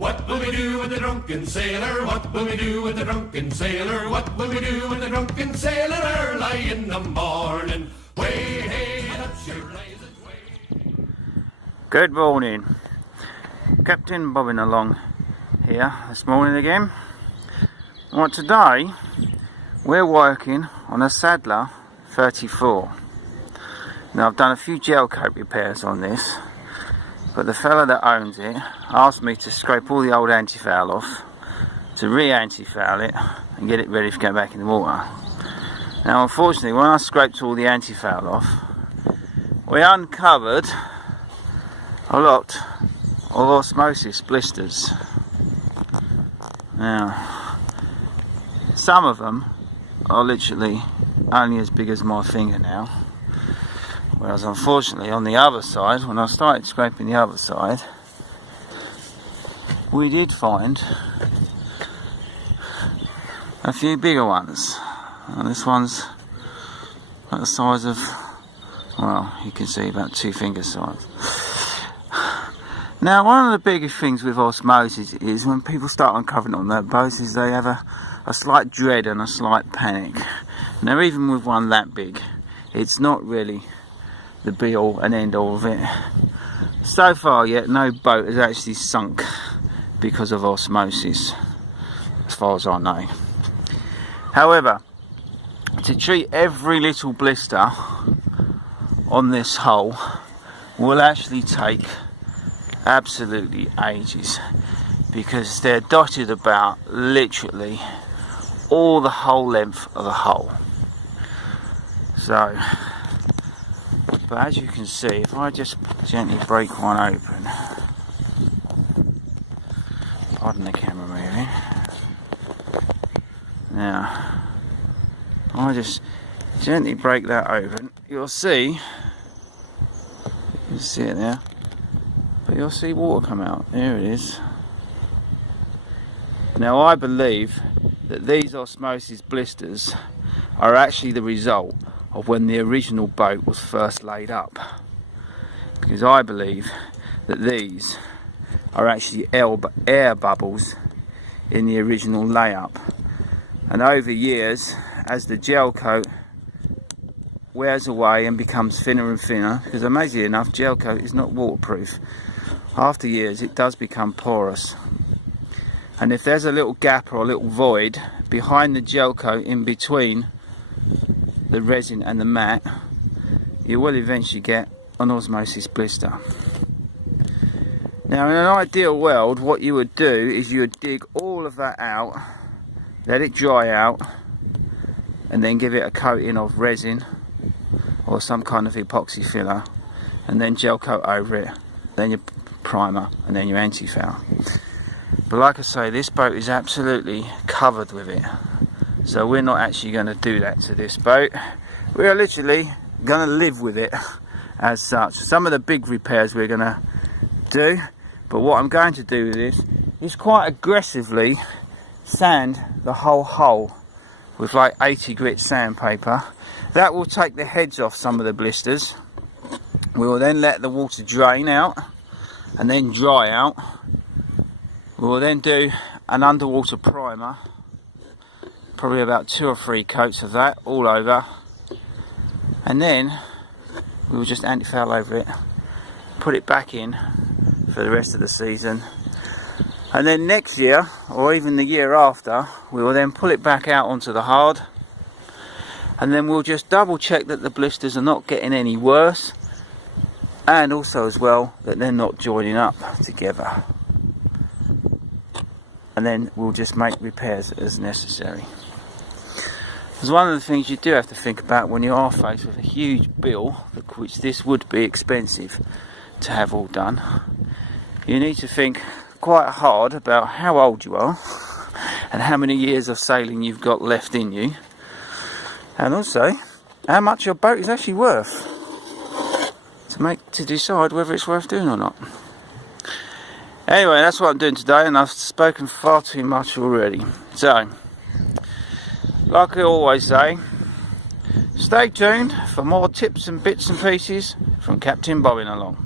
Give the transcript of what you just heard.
What will we do with the drunken sailor? What will we do with the drunken sailor? What will we do with the drunken sailor early in the morning? Way, hey, up she rises, way. Good morning, Captain Bobingalong here this morning again. Well, today we're working on a Sadler 34. Now I've done a few gel coat repairs on this, but the fella that owns it asked me to scrape all the old anti-foul off, to re-anti-foul it and get it ready to go back in the water. Now unfortunately, when I scraped all the anti-foul off, we uncovered a lot of osmosis blisters. Now some of them are literally only as big as my fingernail, whereas unfortunately on the other side, when I started scraping the other side, we did find a few bigger ones. And this one's about the size of, well, you can see about 2 finger size. Now one of the biggest things with osmosis is when people start uncovering on their boats is they have a slight dread and a slight panic. Now even with one that big, it's not really the be all and end all of it. So far yet, no boat has actually sunk because of osmosis, as far as I know. However, to treat every little blister on this hull will actually take absolutely ages, because they're dotted about literally all the whole length of the hull. So, but as you can see, if I just gently break one open, pardon the camera moving. Now, I just gently break that open, you'll see, you can see it there, but you'll see water come out. There it is. Now I believe that these osmosis blisters are actually the result of when the original boat was first laid up, because I believe that these are actually air bubbles in the original layup, and over years, as the gel coat wears away and becomes thinner and thinner, because amazingly enough gel coat is not waterproof, after years it does become porous, and if there's a little gap or a little void behind the gel coat in between the resin and the mat, you will eventually get an osmosis blister. Now in an ideal world, what you would do is you would dig all of that out, let it dry out, and then give it a coating of resin or some kind of epoxy filler, and then gel coat over it, then your primer, and then your anti-foul. But like I say, this boat is absolutely covered with it, so we're not actually going to do that to this boat. We are literally going to live with it as such. Some of the big repairs we're going to do, but what I'm going to do with this is quite aggressively sand the whole hull with like 80 grit sandpaper. That will take the heads off some of the blisters. We will then let the water drain out and then dry out. We will then do an underwater primer, probably about 2 or 3 coats of that all over, and then we will just anti-foul over it, put it back in for the rest of the season, and then next year or even the year after we will then pull it back out onto the hard, and then we'll just double check that the blisters are not getting any worse, and also as well that they're not joining up together, and then we'll just make repairs as necessary. Because one of the things you do have to think about when you are faced with a huge bill, which this would be expensive to have all done, you need to think quite hard about how old you are and how many years of sailing you've got left in you, and also how much your boat is actually worth, to decide whether it's worth doing or not. Anyway, that's what I'm doing today, and I've spoken far too much already. So, like I always say, stay tuned for more tips and bits and pieces from Captain Bobingalong.